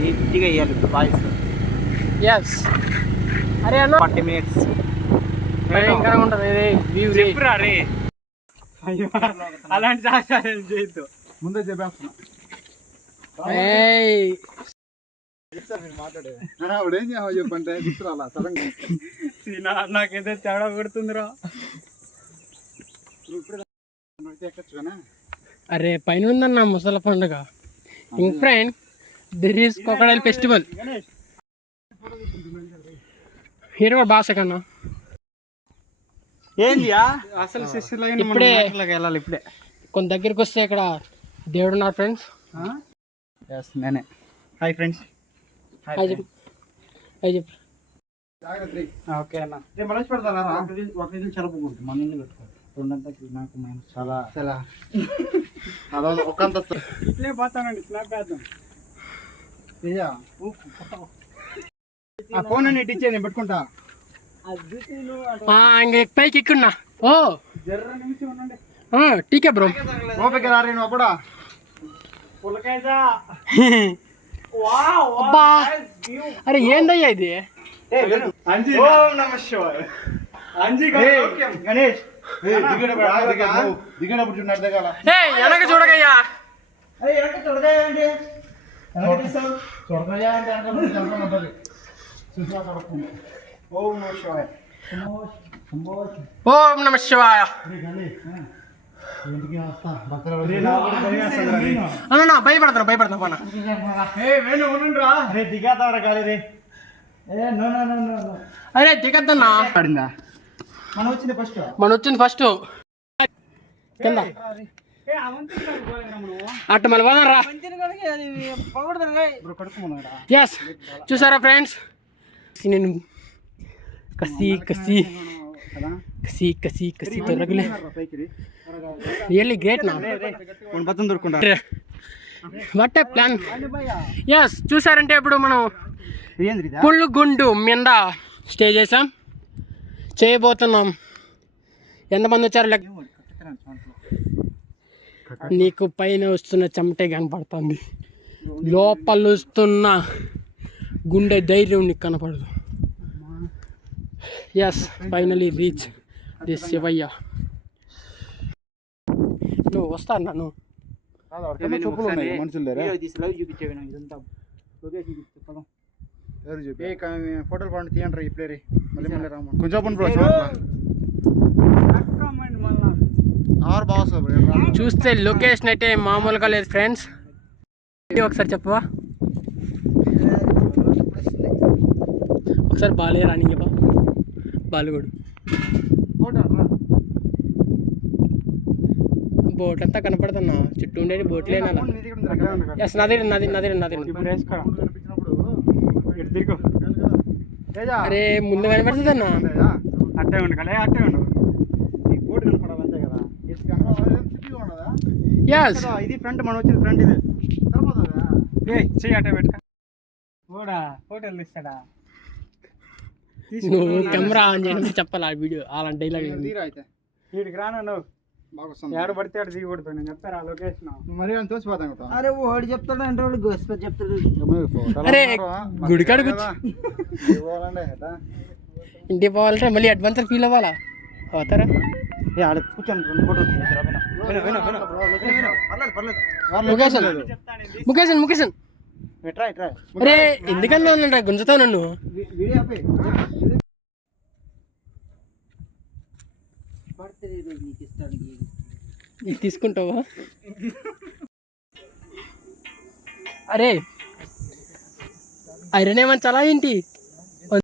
నీట్గా వేయాలి voice. Yes. అరే అన్న 40 minutes భయంకరంగా ఉంటుంది ఇది వ్యూ. చెప్పురా రే. అయ్యో అలాంటి సాహసాలు చేయొద్దు. ముందే చెప్పేస్తున్నా. ఏం చేయాలి చెప్పంటే గుర్తురాలా సడన్గా. నాకైతే తేడా కొడుతుందిరా. అరే పైన ఉందన్న ముసల పండుగ. ఇంక friend there is crocodile festival. Hero కూడా బాగా కన్నా ఏంది అసలు ఇప్పుడే వెళ్ళాలి. ఇప్పుడే కొంత దగ్గరికి వస్తే ఇక్కడ దేవుడు ఉన్నారు ఫ్రెండ్స్. నేనే. Hi friends. హాయ్ చెప్పు. హాయ్ చెప్పు. ఓకే అన్న. రేపు మళ్ళీ పెడతారా? ఒక కేజీ చలపకుంటుంది మన ఇంట్లో పెట్టుకో. రెండంతకి నాకు చాలా చాలా అదొక ఒక్కంత ఇట్లే పోతానండి. స్నాప్ వేద్దాం. ఆ ఫోన్ అని ఇచ్చేది నేను పెట్టుకుంటా. ఇంక పైకి ఎక్కున్నా. ఓ జర్ర నిమిషం ఉండండి. టీకే బ్రో. ఓపిక రారి నువ్వు అప్పుడా అబ్బా అరే ఏందయ్యా ఇది? ఓం నమః శివాయ. గణేష్ దిగేటప్పుడు చూడండి దిగాల. వెనక చూడగయ్యా. చూడకయ్యా అంటే ఓం నమః శివాయ. ఓం నమ శివాయ. అన్న భయపడతాను పోనా. అరే దిగద్దన్నా. మనం వచ్చింది ఫస్ట్ కింద అట్ట మళ్ళీ పోదాం రా. ఎస్ చూసారా ఫ్రెండ్స్, నేను కసి కసి కసి కసి కసితో రగులే. రియల్లీ గ్రేట్ నా. What a plan. ఎస్ చూసారంటే ఇప్పుడు మనం పుల్లుగుండు మీద స్టే చేసాం, చేయబోతున్నాం. ఎంతమంది వచ్చారు లెక్క. నీకు పైన వస్తున్న చెమటే కనపడుతుంది, లోపల వస్తున్న గుండె ధైర్యం నీకు కనపడదు. Yes finally reach this Shivayya. నువ్వు వస్తాను నన్ను ఫోటోలు పండు తీయండి. ఇప్పుడే మళ్ళీ మళ్ళీ రాము కొంచెం చూస్తే లొకేషన్ అయితే మామూలుగా లేదు ఫ్రెండ్స్. ఒకసారి చెప్పవా? ఒకసారి బాలే రాని చెప్పా. బాలుగోడు బోట్ అంతా కనపడుతున్నా, చుట్టూ ఉండేది బోట్లేనా. ఎస్ నది నది నది నది. అరే ముందు కనపడుతుంది అన్న. అట్టే ఉండు కదా, అట్టే ఉండు. బోట్ కనపడాలి అంతే కదా. ఎస్ ఇది ఫ్రంట్, మనం వచ్చింది ఫ్రంట్. ఇది చెయ్యి అట్టే పెట్టుక. ఫోటోలు తీస్తాడా? నువ్వు కెమెరా ఆన్ చేయడం చెప్పాలి. ఆ వీడియో అలాంటి డైలాగ్ వీడికి రాను. నువ్వు ఏడు పడితే ఆడు దిగకూడదు. నేను చెప్తాను ఆ లొకేషన్. మరి తోసిపోతాం. అరే వాడు చెప్తాడు అంటే వాడు గోస్పతి చెప్తాడు. అరే గుడికాడు ఇంటికి పోవాలంటే మళ్ళీ అడ్వాన్స్ ఫీల్ అవ్వాలా? అవుతారా? ఆడ కూర్చొని 2 ఫోటోలు ముఖేషన్ ముఖేషన్. అరే ఎందుకన్నా ఉందంట గుంజుతావు నన్ను. తీసుకుంటావా? అరే ఐరన్ ఏమని చాలా ఏంటి?